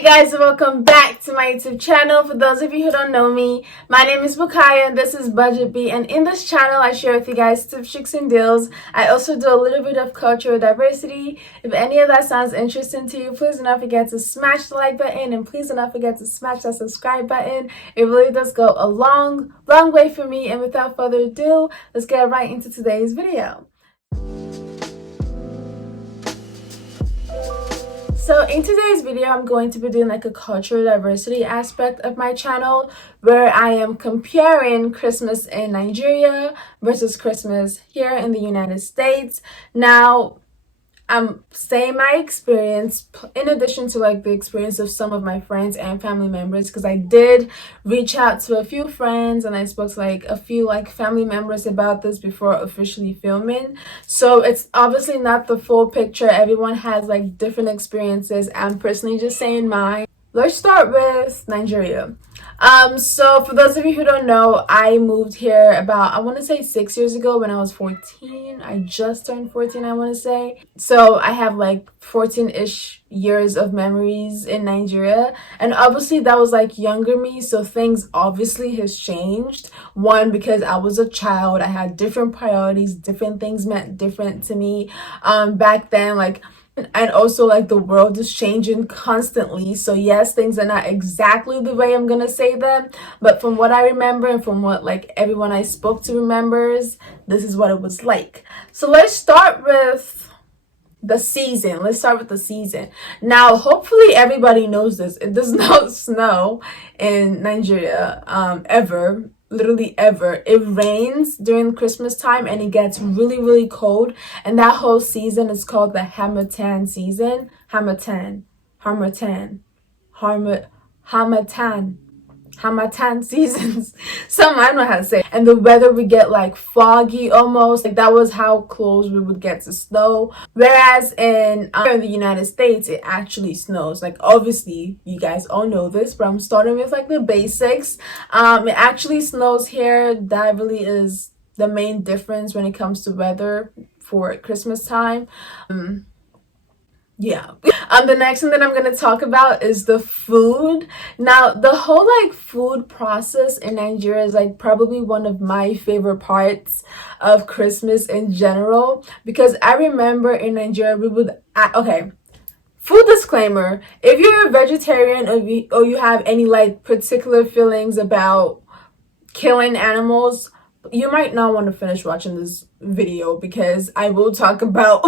Hey guys, welcome back to my YouTube channel. For those of you who don't know me, my name is Bukaya and this is Budget B, and in this channel I share with you guys tips, tricks, and deals. I also do a little bit of cultural diversity. If any of that sounds interesting to you, please do not forget to smash the like button and please do not forget to smash that subscribe button. It really does go a long way for me, and without further ado, let's get right into today's video. So in today's video, I'm going to be doing like a cultural diversity aspect of my channel where I am comparing Christmas in Nigeria versus Christmas here in the United States. Now, I'm saying my experience in addition to like the experience of some of my friends and family members, because I did reach out to a few friends and I spoke to like a few like family members about this before officially filming. So it's obviously not the full picture. Everyone has like different experiences. I'm personally just saying mine. Let's start with Nigeria. So for those of you who don't know, I moved here about, I want to say 6 years ago when I was 14. I just turned 14, I want to say. So I have like 14-ish years of memories in Nigeria. And obviously that was like younger me. So things obviously has changed. One, because I was a child. I had different priorities. Different things meant different to me. Back then, like, and also like the world is changing constantly. So yes, things are not exactly the way I'm gonna say them, but from what I remember and from what like everyone I spoke to remembers, this is what it was like. So let's start with the season. Now, hopefully everybody knows this. It does not snow in Nigeria ever. Literally ever. It rains during Christmas time and it gets really cold, and that whole season is called the Harmattan season. Harmattan seasons. Some I don't know how to say. And the weather would get like foggy almost. Like that was how close we would get to snow. Whereas in the United States, it actually snows. Like obviously you guys all know this, but I'm starting with like the basics. It actually snows here. That really is the main difference when it comes to weather for Christmas time. Yeah. The next thing that I'm going to talk about is the food. Now, the whole like food process in Nigeria is like probably one of my favorite parts of Christmas in general, because I remember in Nigeria we would okay, food disclaimer, if you're a vegetarian or you have any like particular feelings about killing animals, you might not want to finish watching this video because I will talk about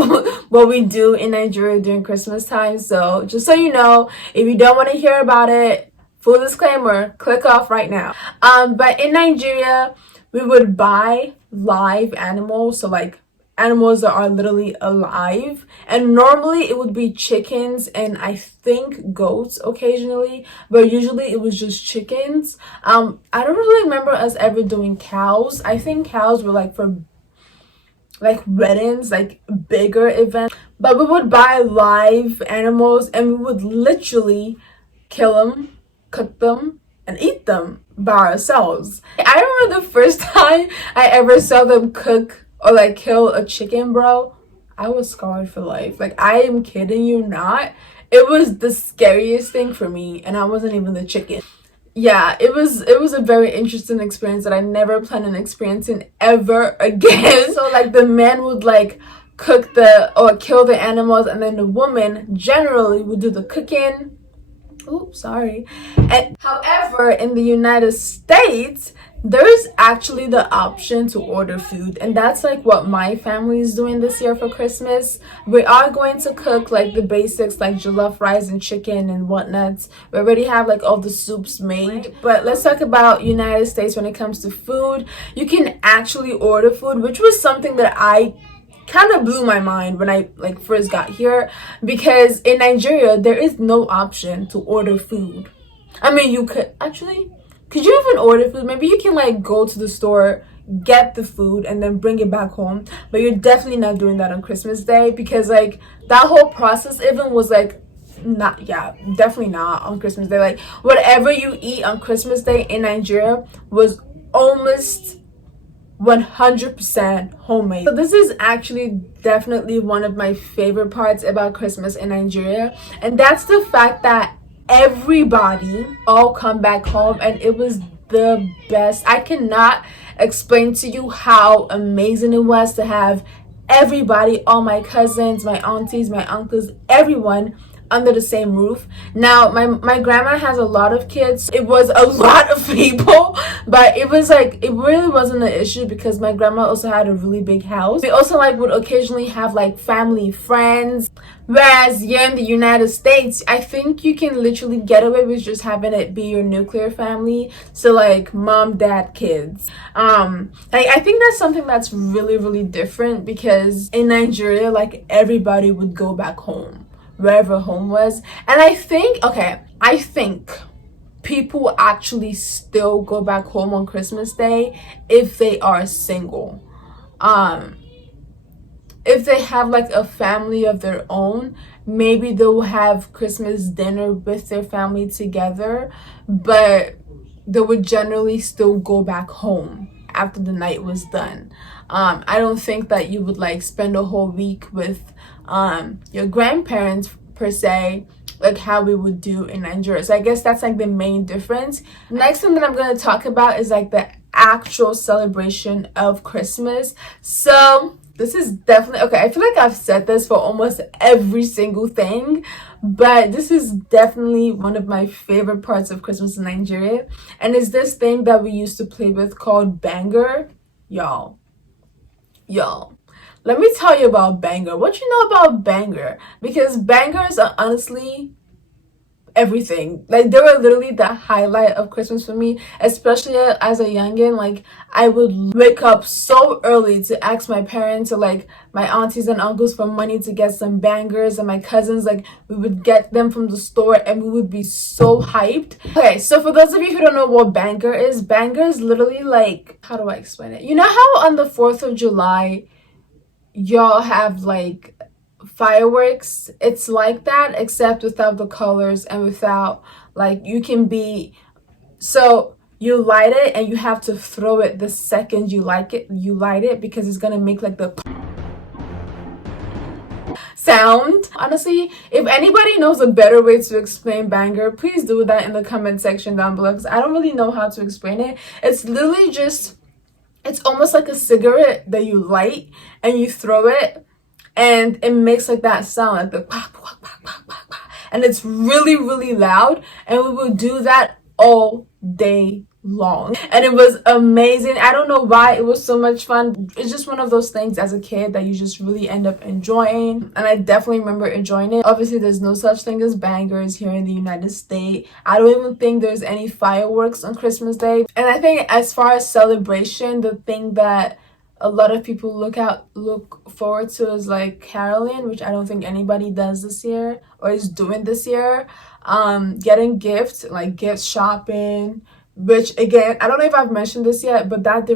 what we do in Nigeria during Christmas time. So just so you know, if you don't want to hear about it, full disclaimer, click off right now. But in Nigeria, we would buy live animals, so like animals that are literally alive, and normally it would be chickens and I think goats occasionally, but usually it was just chickens. I don't really remember us ever doing cows. I think cows were like for like weddings, like bigger events, but we would buy live animals and we would literally kill them, cook them, and eat them by ourselves. I remember the first time I ever saw them cook or like kill a chicken, bro, I was scarred for life. Like, I am kidding you not. It was the scariest thing for me, and I wasn't even the chicken. Yeah, it was a very interesting experience that I never plan on experiencing ever again. So like the man would like cook or kill the animals, and then the woman generally would do the cooking. Oops, sorry. And however, in the United States, there is actually the option to order food, and that's like what my family is doing this year for Christmas. We are going to cook like the basics, like jollof rice and chicken and whatnot. We already have like all the soups made, but let's talk about United States. When it comes to food, you can actually order food, which was something that I kind of blew my mind when I like first got here, because in Nigeria there is no option to order food. I mean, you could actually, could you even order food? Maybe you can like go to the store, get the food, and then bring it back home, but you're definitely not doing that on Christmas Day, because like that whole process even was like not, yeah, definitely not on Christmas Day. Like whatever you eat on Christmas Day in Nigeria was almost 100% homemade. So this is actually definitely one of my favorite parts about Christmas in Nigeria, and that's the fact that everybody all come back home, and it was the best. I cannot explain to you how amazing it was to have everybody, all my cousins, my aunties, my uncles, everyone under the same roof. Now my grandma has a lot of kids. It was a lot of people, but it was like, it really wasn't an issue because my grandma also had a really big house. We also like would occasionally have like family friends, whereas here in the United States, I think you can literally get away with just having it be your nuclear family, so like mom, dad, kids. I think that's something that's really different, because in Nigeria, like, everybody would go back home, wherever home was. And I think people actually still go back home on Christmas Day if they are single. If they have like a family of their own, maybe they'll have Christmas dinner with their family together, but they would generally still go back home after the night was done. I don't think that you would like spend a whole week with your grandparents per se, like how we would do in Nigeria. So I guess that's like the main difference. Next thing that I'm going to talk about is like the actual celebration of Christmas. So this is definitely, okay, I feel like I've said this for almost every single thing, but this is definitely one of my favorite parts of Christmas in Nigeria. And it's this thing that we used to play with called banger. Y'all, let me tell you about banger. What you know about banger? Because bangers are honestly everything. Like, they were literally the highlight of Christmas for me, especially as a youngin. Like, I would wake up so early to ask my parents or like my aunties and uncles for money to get some bangers, and my cousins, like, we would get them from the store and we would be so hyped. Okay, so for those of you who don't know what banger is literally like, how do I explain it? You know how on the 4th of July y'all have like fireworks? It's like that, except without the colors and without, like, you can be, so you light it and you have to throw it the second you light it, because it's gonna make like the sound. Honestly, if anybody knows a better way to explain banger, please do that in the comment section down below, because I don't really know how to explain it. It's literally just, it's almost like a cigarette that you light and you throw it, and it makes like that sound, like the pop, pop, pop, pop, pop, pop. And it's really loud, and we would do that all day long, and it was amazing. I don't know why, it was so much fun. It's just one of those things as a kid that you just really end up enjoying, and I definitely remember enjoying it. Obviously, there's no such thing as bangers here in the United States. I don't even think there's any fireworks on Christmas Day. And I think as far as celebration, the thing that a lot of people look forward to is like caroling, which I don't think anybody does this year or is doing this year. Getting gifts, like gift shopping, which again, I don't know if I've mentioned this yet, but that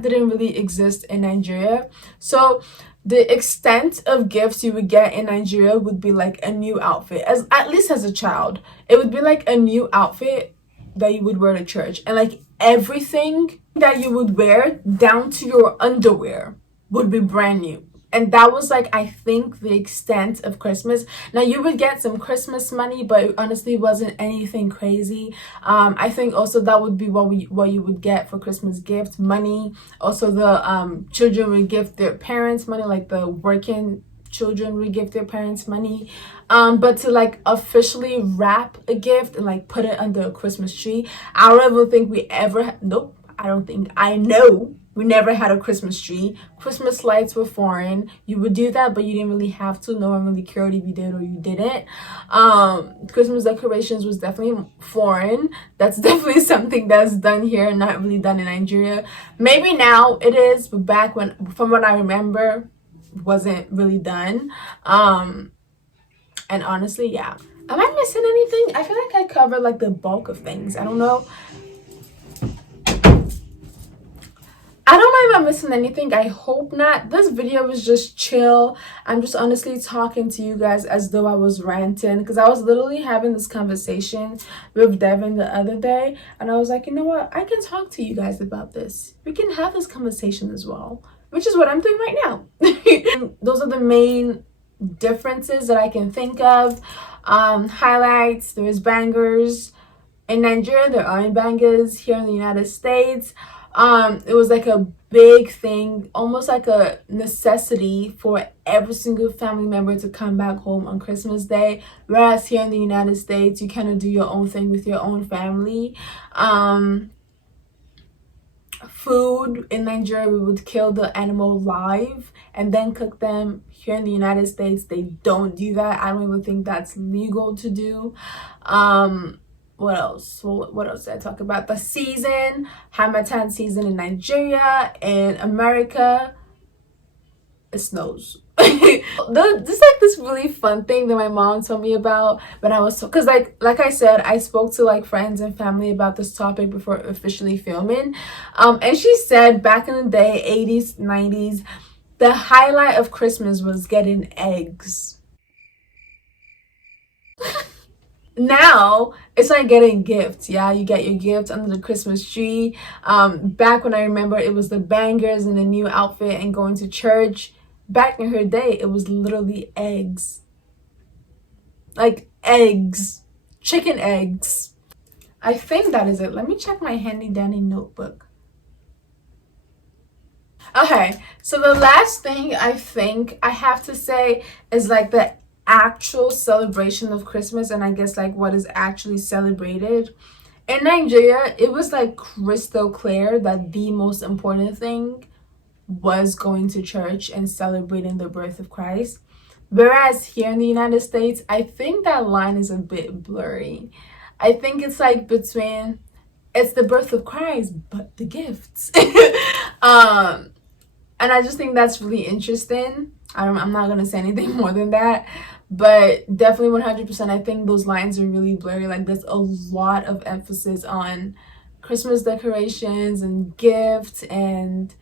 didn't really exist in Nigeria. So the extent of gifts you would get in Nigeria would be like a new outfit, at least as a child. It would be like a new outfit that you would wear to church, and like everything that you would wear down to your underwear would be brand new. And that was like, I think, the extent of Christmas. Now, you would get some Christmas money, but it honestly wasn't anything crazy. I think also that would be what you would get for Christmas gift money. Also, the children would give their parents money, like the working children would give their parents money. But to like officially wrap a gift and like put it under a Christmas tree, I don't ever think we ever nope, I know we never had a Christmas tree. Christmas lights were foreign. You would do that, but you didn't really have to. No one really cared if you did or you didn't. Christmas decorations was definitely foreign. That's definitely something that's done here, not really done in Nigeria. Maybe now it is, but back when, from what I remember, wasn't really done. And honestly, yeah. Am I missing anything? I feel like I covered like the bulk of things. I don't know if I'm missing anything. I hope not. This video was just chill. I'm just honestly talking to you guys as though I was ranting, because I was literally having this conversation with Devin the other day, and I was like, you know what, I can talk to you guys about this. We can have this conversation as well, which is what I'm doing right now. Those are the main differences that I can think of. Highlights, there's bangers. In Nigeria, there aren't bangers. Here in the United States, it was like a big thing, almost like a necessity for every single family member to come back home on Christmas Day. Whereas here in the United States, you kind of do your own thing with your own family. Food in Nigeria, we would kill the animal live and then cook them. Here in the United States, they don't do that. I don't even think that's legal to do. What else? What else did I talk about? The season, Harmattan season in Nigeria. In America, it snows. This like this really fun thing that my mom told me about when I was, because like I said, I spoke to like friends and family about this topic before officially filming, and she said back in the day, 80s, 90s, the highlight of Christmas was getting eggs. Now it's like getting gifts. Yeah, you get your gift under the Christmas tree. Back when I remember, it was the bangers and the new outfit and going to church. Back in her day, it was literally eggs. Like eggs. Chicken eggs. I think that is it. Let me check my handy dandy notebook. Okay, so the last thing I think I have to say is like the actual celebration of Christmas, and I guess like what is actually celebrated. In Nigeria, it was like crystal clear that the most important thing was going to church and celebrating the birth of Christ. Whereas here in the United States, I think that line is a bit blurry. I think it's like between, it's the birth of Christ, but the gifts. And I just think that's really interesting. I'm not gonna say anything more than that, but definitely 100%. I think those lines are really blurry. Like there's a lot of emphasis on Christmas decorations and gifts and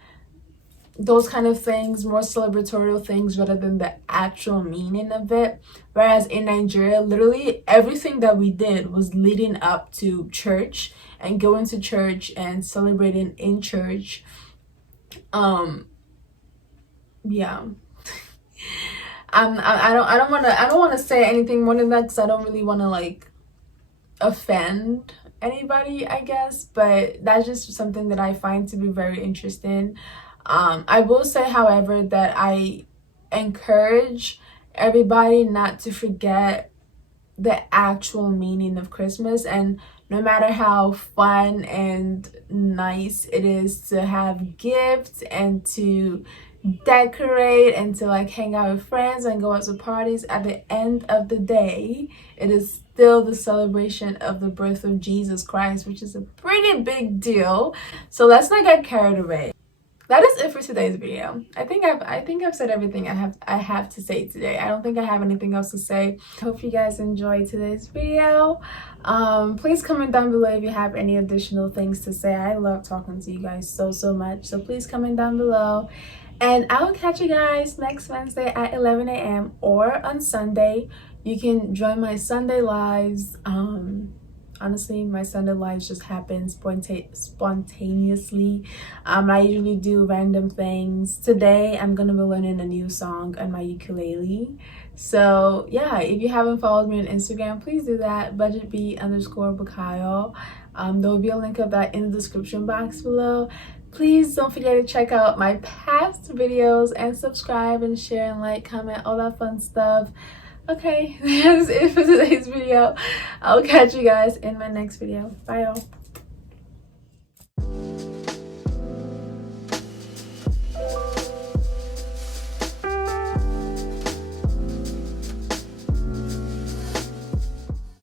those kind of things, more celebratory things rather than the actual meaning of it. Whereas in Nigeria, literally everything that we did was leading up to church and going to church and celebrating in church. Yeah. I don't want to say anything more than that because I don't really want to like offend anybody, I guess, but that's just something that I find to be very interesting. I will say, however, that I encourage everybody not to forget the actual meaning of Christmas, and no matter how fun and nice it is to have gifts and to decorate and to like hang out with friends and go out to parties, at the end of the day, it is still the celebration of the birth of Jesus Christ, which is a pretty big deal. So let's not get carried away. That is it for today's video. I think I've said everything I have to say today. I don't think I have anything else to say. Hope you guys enjoyed today's video. Please comment down below if you have any additional things to say. I love talking to you guys so much. So please comment down below. And I will catch you guys next Wednesday at 11 a.m. or on Sunday. You can join my Sunday lives. Honestly, my Sunday lives just happen spontaneously. I usually do random things. Today, I'm going to be learning a new song on my ukulele. So, yeah, if you haven't followed me on Instagram, please do that. budgetb_bukayo. There will be a link of that in the description box below. Please don't forget to check out my past videos and subscribe and share and like, comment, all that fun stuff. Okay, that's it for today's video. I'll catch you guys in my next video. Bye, y'all.